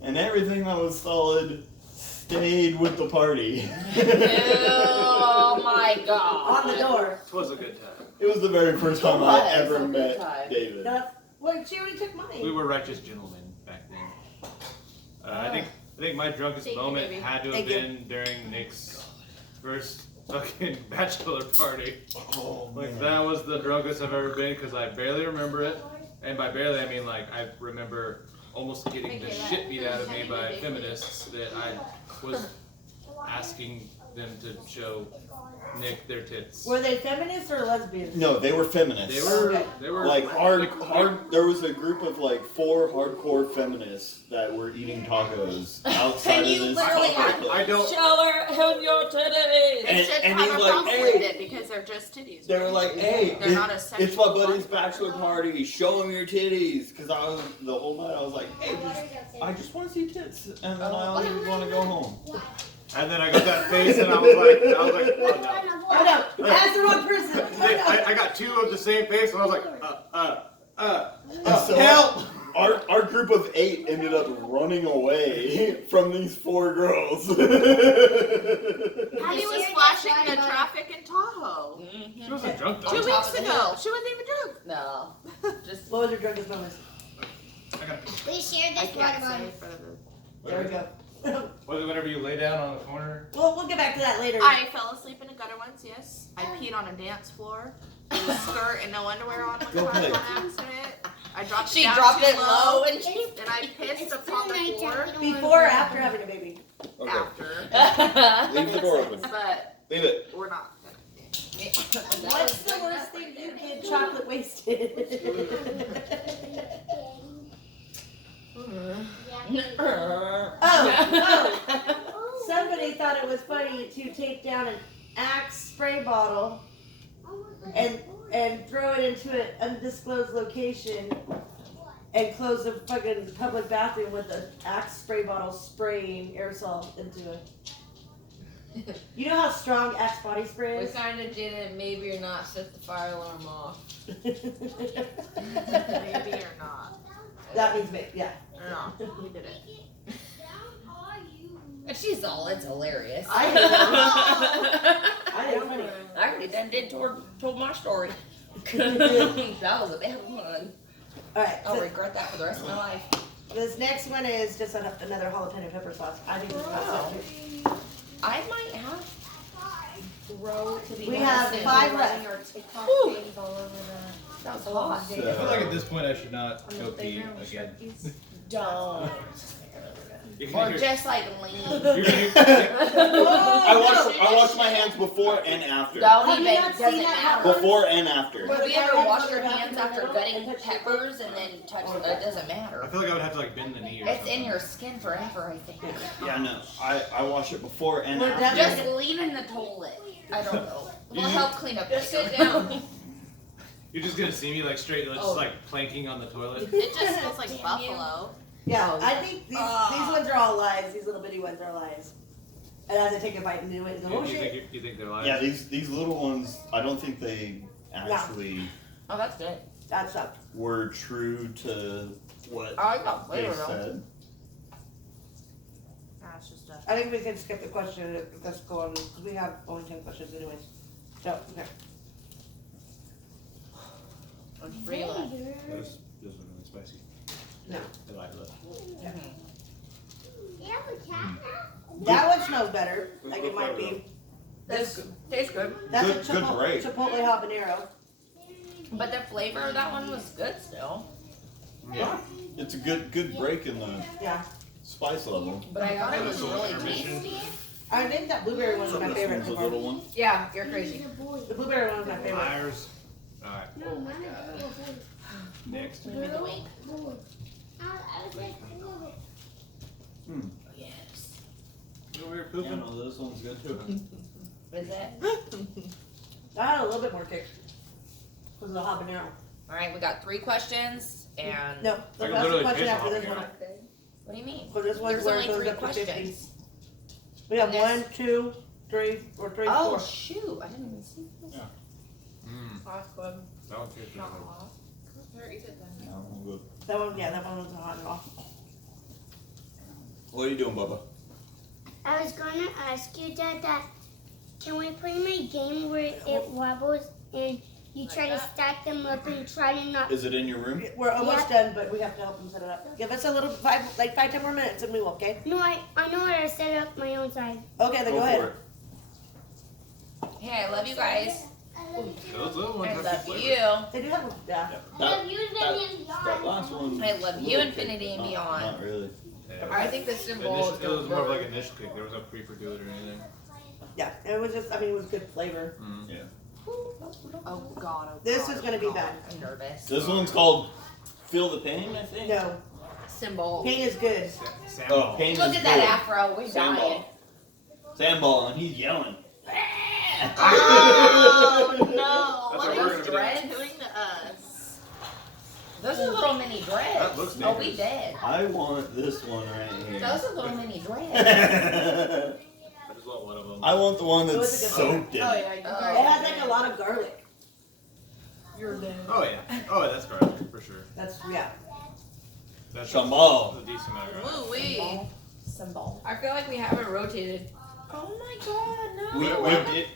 and everything that was solid stayed with the party. Oh my god. On the door. This was a good time. It was the very first time It I was ever a good met time. David. No, well, she already took mine. We were righteous gentlemen back then. I think my drunkest Thank you, moment baby. had to have Thank you. been during Nick's first fucking bachelor party. Oh, Like man. that was the drunkest I've ever been because I barely remember it, and by barely I mean like I remember almost getting the shit beat out of me by feminists that I was asking them to show Nick their tits. Were they feminists or lesbians? No, they were feminists. They were Like hard. There was a group of like 4 hardcore feminists that were eating tacos outside And you of this literally taco place. I don't. Show him your titties. They should and have he's a like, problem "Hey." with it because they're just titties. They were right? like, "Hey, They're not a it's sexual my buddy's construct. bachelor party. Show him your titties." Because I was the whole night I was like, "Hey, I just want to see tits," and then I only want to go home. And then I got that face, and I was like, oh no. Oh no, that's the wrong person. Oh, no. I got 2 of the same face, and I was like, And so help! Our group of 8 ended up running away from these 4 girls. He was flashing the traffic in Tahoe. She wasn't drunk though. 2 On top weeks of the ago. hill. She wasn't even drunk. No. Just What was your drunkest moment? I got We shared I this water can't bottle. say for the... There we go. Was it whenever you lay down on the corner? We'll get back to that later. I fell asleep in a gutter once, yes. I peed on a dance floor with a skirt and no underwear on one Go time play. on accident. I dropped it she down dropped too it low and she and I pissed upon the floor Before or after having a baby? Okay. after. Leave the door open. But Leave it. we're not. What's the worst thing you did chocolate wasted? Oh, somebody thought it was funny to take down an Axe spray bottle and throw it into an undisclosed location and close the fucking public bathroom with an Axe spray bottle spraying aerosol into it. You know how strong Axe body spray We is? kind of did it, maybe or not, set the fire alarm off. Maybe or not. That means maybe, yeah. Or not. We did it. And she's all, it's hilarious. I didn't know. I didn't know. I already done told my story. That was a bad one. Alright, I'll so regret that for the rest of my life. this next one is just another jalapeno pepper sauce. I think this is Wow. awesome. I might have grow to be We have 5 left. or TikTok things all over the. That was hot. So- I feel like at this point I should not go pee again. Don't. You Or can hear- just like lean. you're gonna hear- I wash my hands before and after. Don't Have you even, not seen doesn't that matter. Before and after. Have you ever washed your hands after gutting peppers and then touch it? It doesn't I matter. feel like I would have to like bend the knee or It's something. in your skin forever, I think. Yeah, no. I wash it before and We're after. Just lean in the toilet. I don't know. We'll help clean up Just later. sit down. You're just gonna see me like straight, just like planking on the toilet. It just smells like buffalo. Yeah, Oh, I think these ones are all lies. These little bitty ones are lies. And as I take a bite and do it, and go, oh You shit. think, you think they're lying? Yeah, these little ones, I don't think they actually Oh, that's good. That's up. were true to what I got they flavor though. said. Nah, it's just a... I think we can skip the question. Let's go on. 'Cause we have only 10 questions anyways. So, okay. It's really. Those are really spicy. No. I like those. That one smells better. Like it might be. This tastes good. That's Good- a good break. Chipotle habanero. But the flavor of that one was good still. Yeah. It's a good break in the Yeah. spice level. But I thought it was So really intermission. tasty. I think that blueberry one was my This favorite. one's a so far. little one. Yeah, you're crazy. The blueberry one was my favorite. Myers. Alright, next. Maybe the wing. Hmm. Oh, yes. You over here Yeah, pooping? no, this one's good too. Is it? I had a little bit more kick. Because of the habanero. Alright, we got 3 questions and. No, I the can last literally question piss after off this here. one. What do you mean? For this one, There's where only it goes 3 up to 50. questions. We have And this- 1, 2, 3, or 3, Oh 4. shoot! I didn't even see this. Mmm, Hot club. that one tastes Not good. hot. Where is it then? Yeah, I'm good. That one, yeah, that one wasn't hot at all. What are you doing, Bubba? I was gonna ask you, Dad, that can we play my game where it wobbles and you try to stack them up and try to not. Is it in your room? We're almost done, but we have to help them set it up. Give us a little 5-10 more minutes and we will, okay? No, I know how to set up my own side. Okay, then go for ahead. it. Hey, I love you guys. Those other ones I have love some flavor. you. They do have a, yeah. That last one. I love a you, little Infinity kick. and Not- Beyond. Not really. Yeah. I think the symbol is It was more of like a niche cake. There was no creeper to it or anything. Yeah, it was just, I mean, it was good flavor. Yeah. Oh God. Oh, This God, is gonna oh, be God. bad. I'm nervous. This one's called Feel the Pain, I think. No, Symbol. pain is good. Oh, pain Look is at that good. afro. We're dying. Sandball. Sandball, and he's yelling. Oh no! That's What what we're is gonna do. Dread doing to us? Those are little mini dreads. That looks Oh, we dangerous. dead. I want this one right here. Those are little mini dreads. I just want one of them. I want the one Oh, that's it's a good soaked in. Oh it. yeah, you Oh. guys. It has like a lot of garlic. You're dead. Oh yeah. Oh, that's garlic for sure. That's, yeah. That's Shambal. a decent amount of garlic. Woo wee. Symbol. I feel like we haven't rotated. Oh my God, no.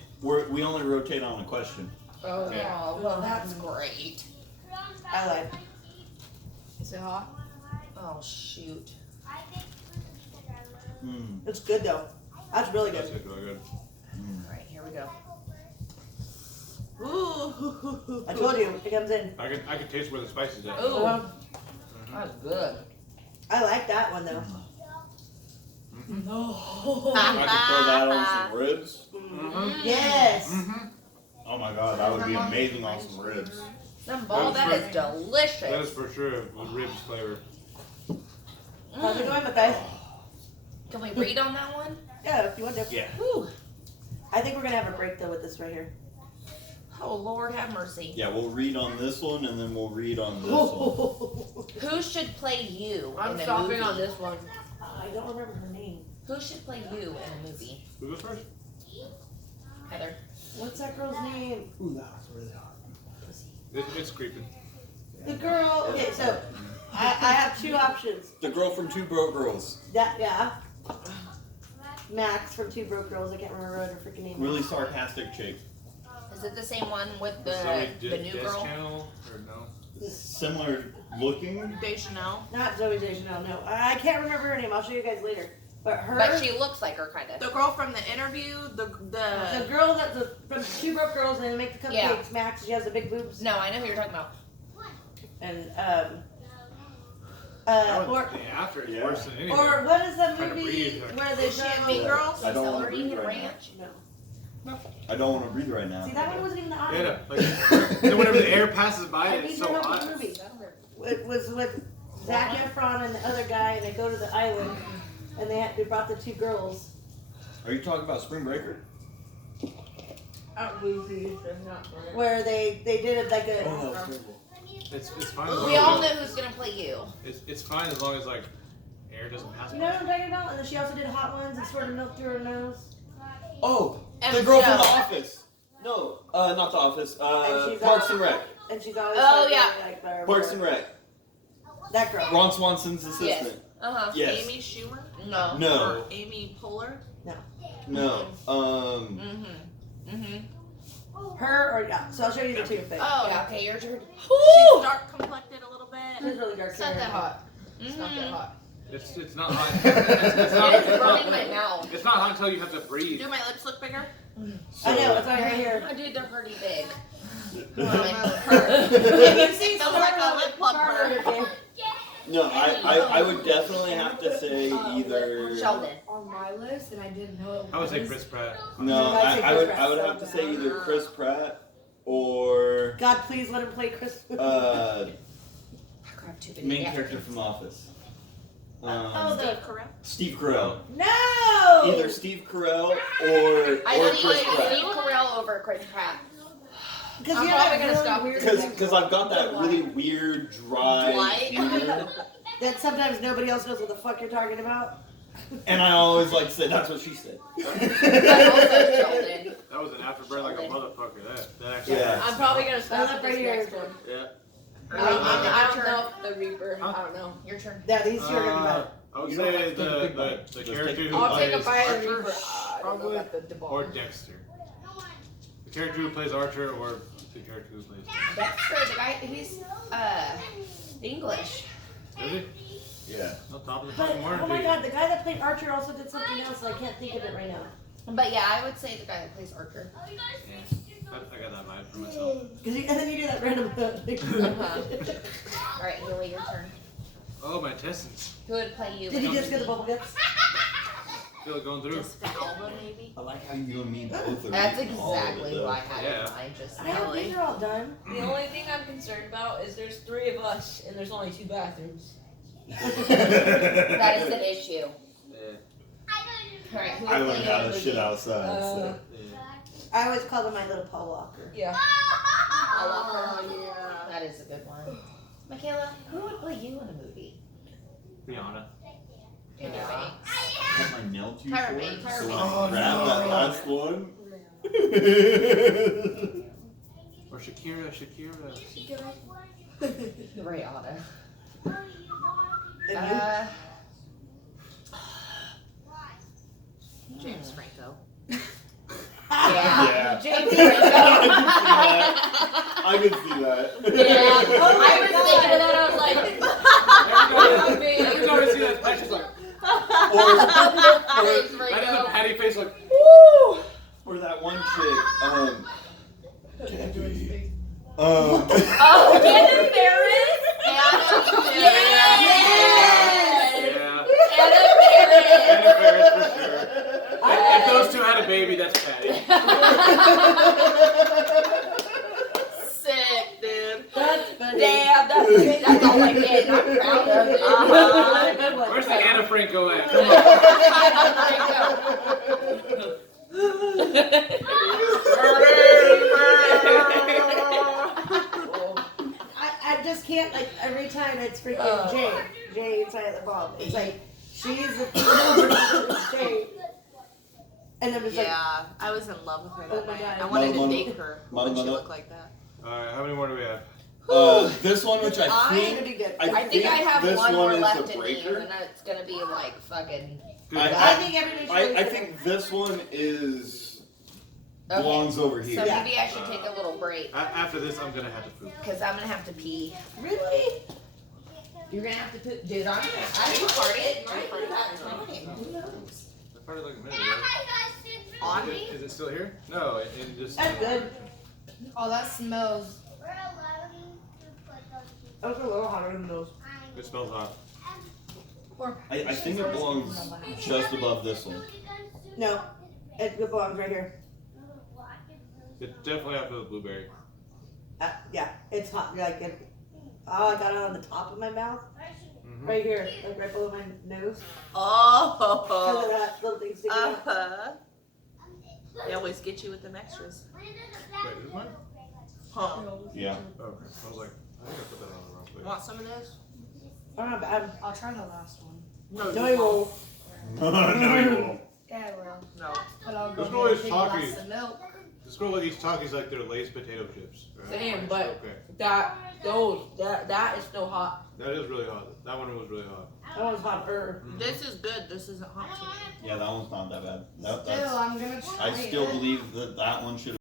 We only rotate on a question. Oh, Yeah. Oh, well, that's great. I like. Is it hot? Oh, shoot. Mm. It's good though. That's really That's good. really good. All right, here we go. Ooh. I told you, it comes in. I could taste where the spice is at. Ooh. Uh, That's good. I like that one though. I could throw that on some ribs. Yes. Mm-hmm. Oh my god, that would be amazing on some ribs. Symbol, that is delicious. That is for sure a ribs flavor. How's it going, guys? Can we read on that one? Yeah, if you want to. Yeah. Whew. I think we're gonna have a break though with this right here. Oh, Lord have mercy. Yeah, we'll read on this one and then we'll read on this one. Who should play you I'm in a stopping movie? on this one. I don't remember her name. Who should play you in a movie? Who goes first? Heather. What's that girl's name? Ooh, that was really hot. It's creeping. The girl. Okay, so I have two options. The girl from Two Broke Girls. That yeah. Max from Two Broke Girls. I can't remember what her freaking name Really is. sarcastic chick. Is it the same one with Zoe the new Des girl? Channel or no? Similar looking. Deschanel. Not Zoe Deschanel. No, I can't remember her name. I'll show you guys later. But her. But she looks like her, kind of. The girl from the interview. The girl that from Two Broke Girls and they make the cupcakes. Yeah. Max. She has the big boobs. No, I know who you're talking about. And That or was, after it's Yeah. worse than anything. or what is that Trying to movie breathe, like- where they Is she in go? Mean Girls? I don't want to Celery breathe and right now. ranch. No. I don't want to breathe right now. See, that one wasn't even the eye. Yeah, no, like, then whenever the air passes by, I it's need so to know hot. what movie. It was with Zac Efron and the other guy, and they go to the island, and they brought the two girls. Are you talking about Spring Breaker? Where they did it like a. Oh, that was terrible. It's fine. As long We as all know who's gonna play you. It's fine as long as like air doesn't pass You know what by. I'm talking about? And then she also did hot ones and squirted milk through her nose. Oh, And the girl from Joe. The Office. No, not The Office. And she's Parks all- and Rec. And she's always Oh, like, yeah. like blah, blah, Parks blah. and Rec. That girl. Ron Swanson's assistant. Uh-huh. Yes. Amy Schumer. No. No. Or Amy Poehler. No. Mm-hmm. Mm-hmm. Her or yeah. So I'll show you the two things. Oh, yeah, okay, your turn. She's dark complected a little bit. She's really dark. It's not hair. that hot. It's not that Mhm. hot. It's not hot. It's not. It is burning my mouth. It's not hot until you have to breathe. Do my lips look bigger? So, I know, it's right here. Oh, dude, they're pretty big. If you see, sounds like a lip plumper. No, I would definitely have to say either. Sheldon. On my list, and I didn't know it I would say Chris Pratt. No, I'd say I would Chris I would Pratt. have to say either Chris Pratt or God, please let him play Chris. God, too big. main Yeah. character from The Office. Steve Carell. Steve Carell. No! Either Steve Carell or I Chris see Pratt. Steve Carell over Chris Pratt. Because I'm you probably have gonna really stop weird Because I've got that really weird dry Dwight. humor, that sometimes nobody else knows what the fuck you're talking about. and I always like to say that's what she said. But also Sheldon. That was an afterburn like a Sheldon. motherfucker. That actually. Yeah. I'm probably gonna I stop left at right this here. next one. Yeah. I don't know if the Reaper. I don't know. Your turn. Yeah, these two are gonna be better. I would You don't have say to take the big bite. the Just character take- who I'll take a plays bite of the Archer, Reaper. I don't know probably, about the or ball. Dexter. The character who plays Archer or the character who plays Dexter. Dexter, the guy, he's English. Is he? Yeah. On top of the But, fucking morning, oh my dude. god, the guy that played Archer also did something else, and I can't think of it right now. But yeah, I would say the guy that plays Archer. Yeah. I got that vibe for myself. And then you do that random thing. Uh-huh. Alright, Haley, your turn. Oh, my intestines. Who would play you? Did you like, just get the bubble guts? Feel it going through. Just Alba, maybe. I like how you and me both are. That's eating all of it, exactly though. who I had Yeah. in mind just I now. don't think they're all done. The only thing I'm concerned about is there's 3 of us and there's only 2 bathrooms. That is an issue. Yeah. Alright, who I would learned play how you in to a shit movie? outside. So. Yeah. I always call them my little Paul Walker. Yeah. Paul Walker. Yeah. That is a good one. Michaela, who would play you in a movie? Rihanna. Yeah. Got my nail too Tyra short, Banks. so Tyra I Banks. grab that Oh, last one. Or Shakira. Rihanna. And James Franco. Yeah. Yeah. James I can see that. Yeah. I was thinking of that. I was like, Every time I see that patch, it's like, James I Franco. do the patty face like, Or that one chick, Debbie. Oh, Anna Faris. Yes. yeah. Anna Faris. Anna Faris for sure. If those two had a baby, that's Patty. Sick, dude. that's funny. Damn, that's all I get. I'm proud of it. Where's the Anna Franco at? Come I just can't, like, every time it's freaking Jay inside the bomb. It's like, she's the female Jay. And I'm just like, Yeah, I was in love with her that Oh my night. God. I wanted to Mama, date her. mama, When she mama. looked like that. Alright, how many more do we have? This one, which I I'm think, gonna be good. I think I have this one more is left the in me, breaker. and then it's gonna be like fucking. I think everybody should. I think this one is Okay. belongs over So here. Yeah. maybe I should take a little break After this, I'm gonna have to poop. because I'm gonna have to pee. Really? You're gonna have to put, dude. I didn't fart it. I farted that time. I farted like a minute ago. On me? Is it still here? No, it just. That's good. Oh, that smells. That was a little hotter than those. It smells hot. I think it belongs just above this one. No, it belongs right here. It's definitely after the blueberry. Yeah, it's hot. Like it. Oh, I got it on the top of my mouth, Mm-hmm. right here, like right below my nose. Oh. Because of that little thing sticking out. Uh-huh. They always get you with them extras. Wait, is mine? Huh. Yeah. Oh, okay. I was like, I think I put that on the wrong place. Want some of this? Oh, not bad. I'll try the last one. No, No, you won't. No, you won't. Yeah, I will. No. But I'll This go girl ahead is and take a glass talking. of milk. This girl eats Takis like they're Lay's potato chips. Right? Damn, but Okay. that is still hot. That is really hot. That one was really hot. That one's hotter. This is good. This isn't hot to me. Yeah, that one's not that bad. Still, I'm gonna try I still it. believe that one should